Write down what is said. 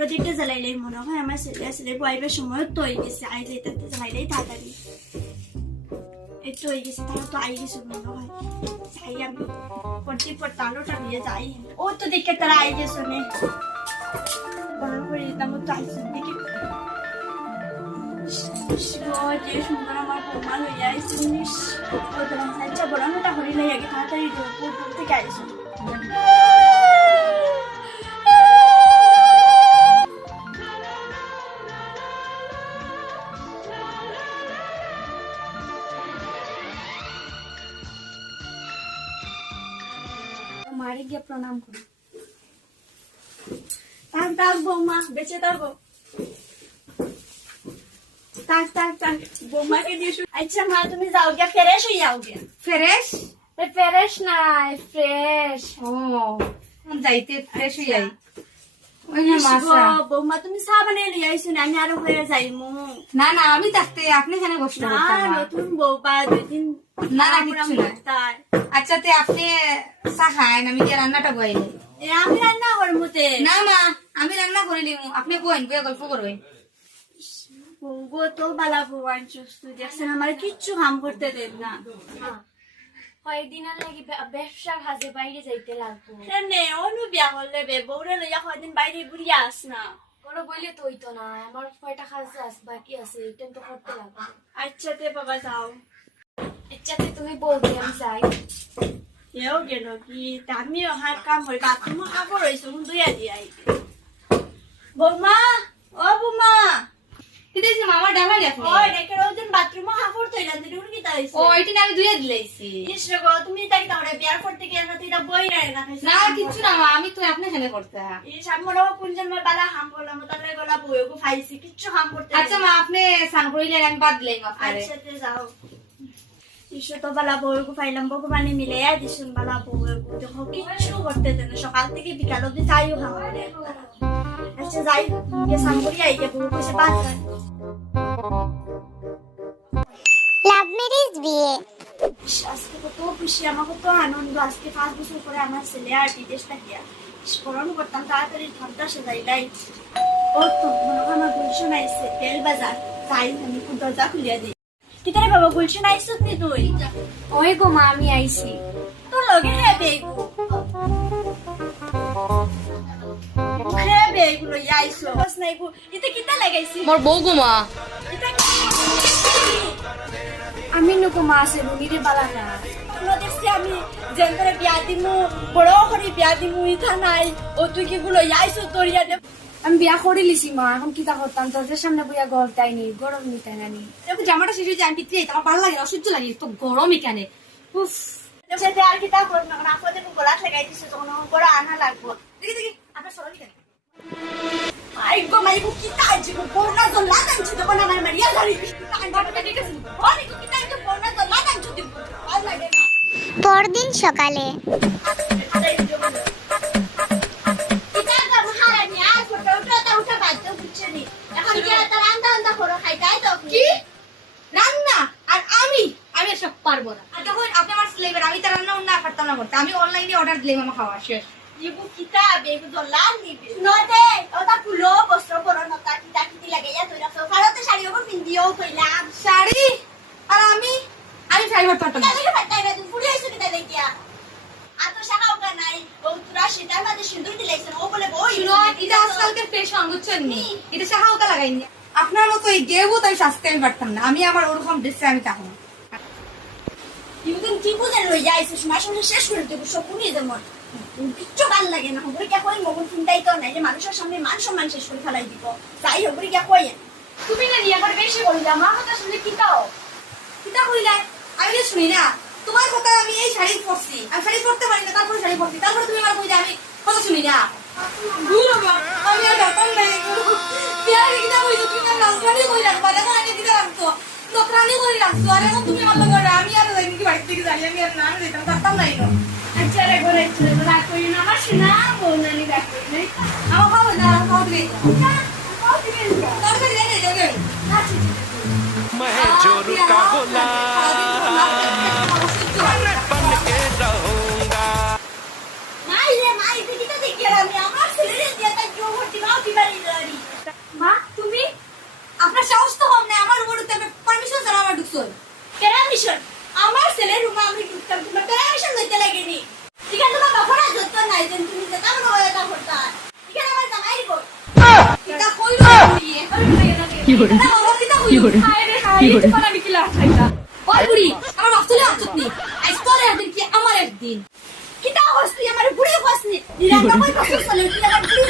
প্রদীপটা জ্বালাইলেই মনে হয় আমার ছেলে বয়াইবের সময় তো হয়ে গেছে, আই যেতে জ্বালাইলেই তাড়াতাড়ি এই তো হয়ে গেছে, তারা তো আই গেছে মনে হয়। যাই আমি প্রদীপ তালোটা নিয়ে যাই, ও তো দেখে তারা আই গেছে নে বড় করে দিতাম, তো আইসুন দেখে যে সুন্দর আমার বৌমা হইয়া আইসুন। আচ্ছা বড় মোটা হরিলে আগে তাড়াতাড়ি থেকে আইসুন। মারে গিয়ে প্রণাম করি। তাক তাক বৌমা বেঁচে থাকো, তাক তাক তাক বৌমাকে দিয়ে। আচ্ছা মা তুমি যাও গিয়া ফ্রেশ হয়ে যাও গিয়া। ফ্রেশ ফ্রেশ নাই ফ্রেশ। ও যাইতে ফ্রেশ হয়ে যাই। বৌমা তুমি চা বানিয়ে লিয়ে আইছো, আমি আরো হয়ে যাইমু। না না আমি থাকতে আপনি এখানে বসতে না পারতেন। নতুন বৌবা দুদিন না না কিচ্ছু না। তাই আচ্ছা তে আপনি চা খান, আমি গিয়ে রান্নাটা বইনি। আমি রান্না করবো তে। না মা আমি রান্না করে নিব, আপনি বইন বইয়া গল্প করবেন। বৌগো তো বালা ভগবান সুস্থ দেখছেন, আমার কিচ্ছু কাম করতে দেন না। কয়েকদিনের লাগি ব্যবসা কাজে বাইরে যাইতে লাগবো। নে অনু বিয়া করলে বে বউরে লইয়া কয়দিন বাইরে ঘুরিয়া আস না। কোনো বললে তো হইতো না, আমার কয়টা কাজ বাকি আছে, এটা তো করতে লাগবে। আচ্ছা তে বাবা যাও। ইচ্ছাতে তুমি বলবে আমি যাই। এও গেল কি আমি অহার কাম হই, বাথরুমে কাপড় হইছে দুইয়া দিয়া আইতে। বৌমা ও বৌমা কিতেছে মামা ডামাই আপনি? ওই দেখে রোদিন বাথরুমে কাপড় তৈলাম দিদি উড়ি কি তাইছে। ও এটি না আমি দুইয়া দিলাইছি। ইস রে গো তুমি তাই তাওরে বিয়ার করতে গিয়া না তুইটা বই না না খাইছ। না কিচ্ছু না মা, আমি তো আপনি এখানে করতে। এই সামনে রো কুঞ্জন মে বালা হাম বললাম তারে গলা বইগো ফাইছি কিচ্ছু কাম করতে। আচ্ছা মা আপনি স্নান করিলে আমি বাদ দিলাম আপনারে। আচ্ছা তে যাও। ইসো তো বালা বউগো ফাইলাম ভগবানে মিলে দিছুন বালা বউগো দেখো কিচ্ছু করতে দেন সকাল থেকে বিকাল অবধি তাইও হাম করে। আচ্ছা যাই গিয়ে সামগুড়ি আই গিয়ে বউ কইছে বাদ কর। লাভ ম্যারেজ বিয়ে। আজকে কত খুশি, আমার কত আনন্দ। আজকে 5 বছর পরে আমার ছেলে আর বিদেশটা গিয়া স্মরণ করতাম তাড়াতাড়ি ঘন্টা সাজাইলাই। ও তো মনে হয় আমার গুলশন আইসে তেল বাজার, তাই আমি দরজা খুলিয়া দিই। কিতারে বাবা গুলশন আইসত নি তুই? ওই গো মা আমি আইছি। তোর লগে হে বেগু হে বেগুলো আইসো বস নাই গু এটা কিতা লাগাইছি মোর বউ গো মা। এটা কি আমি নুকো মা আছে রুনিরে বালাটা। তোমরা দেখছি আমি জেনরে বিয়া দিমু বড় করে বিয়া দিমু ইথা নাই, ও তুই কি গুলো আইসো তোরিয়া দে। আমি বিয়া করে লিছি মা, এখন কিতা করতাম তোদের সামনে বইয়া গড়তাইনি গরম নিতাই নানি। দেখো জামাটা শেষ হয়ে যায়, আমি পিতরে আমার ভালো লাগে না, অসহ্য লাগে, তো গরমই কেন। উফ সেটা আর কিতা করব না, আপদে গোলাত লাগাই দিছে তখন বড় আনা লাগবো। দেখি দেখি আপনার সরলি কেন? মাইগো কিতা আইছি বড়না তো লাগাইছি তখন আমার মারিয়া ধরি আইবাটা ঠিক আছে। ওরে কিতা তো বড়না তো লাগাইছি দিব ভাল লাগে না। পরদিন সকালে রান্না আর আমি এসব পারবো না। আর তখন আপনি আমার স্লেভার, আমি তো রান্না অন্য পারতাম না করতে, আমি অনলাইনে অর্ডার দিলাম আমার খাওয়া শেষ। ইবু কিতা বেগু দলাল নিবে নদে ওটা ফুলো বস্ত্র পরন নতা কিতা কিতি লাগে ইয়া তোরা সব ফারতে শাড়ি ওপর পিন্দিও কইলাম শাড়ি আর আমি শাড়ি পরতে পারতাম না। কালে ফাটাই না তুই ফুড়ি আইছ কিতা দেখিয়া আর তো শাখাও কা নাই ও তোরা শীতার মাঝে সিঁদুর দিলাইছেন ও বলে বই শুনো এটা আজকালকার ফ্যাশন বুঝছেন নি, এটা শাখাওকা লাগাইনি। আপনার মতো এই গেবো তাই সাজতে আমি পারতাম না, আমি আমার ওরকম ড্রেসে আমি থাকবো না। ইউদিন কি বুঝে লই যাইছ সময় সময় শেষ করে দেব সব পুনি যেমন কিচ্ছু ভাল লাগে না হবরি কে কই মগন চিন্তাই তো নাই যে মানুষের সামনে মান সম্মান শেষ করে ফেলাই দিব যাই হবরি কে কই তুমি না নিয়ে আবার বেশি বলিলা, মা কথা শুনলে কিতাও কিতা কইলা আমি তো শুনি না তোমার কথা। আমি এই শাড়ি পরছি, আমি শাড়ি পরতে পারি না, তারপরে শাড়ি পরছি, তারপরে তুমি আমার কইলা আমি কথা শুনি না। আমি আর জানতাম না বিয়া কিতা কইছো, তুমি না নাচরানি কই রাখবা, দেখো আগে কিতা রাখছো, নকরানি কই রাখছো, আর এখন তুমি আমার লগে আমি আর যাই কি বাড়ি থেকে জানি, আমি আর না যেতাম পারতাম না। এনো আচ্ছা রে ঘরে চলে রাখ কই না আমার শোনা বউ নানি রাখ কই নাই আমার খাওয়া না খাওয়া দিবে ও দিবে তরকারি দেন এই দেবে। আচ্ছা मैं जोरू का गुलाम बन के रहूंगा। মাই রে মাই তুই কিতা দেখিয়া আমি আমার ছেলে দিয়া তা জো ভর্তি মাও দিবারি হায় রে হায় তোমার আমি কি লাখ খাইতা ওই বুড়ি আমার বাপ চলে আসছত নি আজ তোর একদিন কি আমার একদিন কিতা হসনি আমার বুড়ি হসনি নিরানব্বই বছর চলে তুই আমার বুড়ি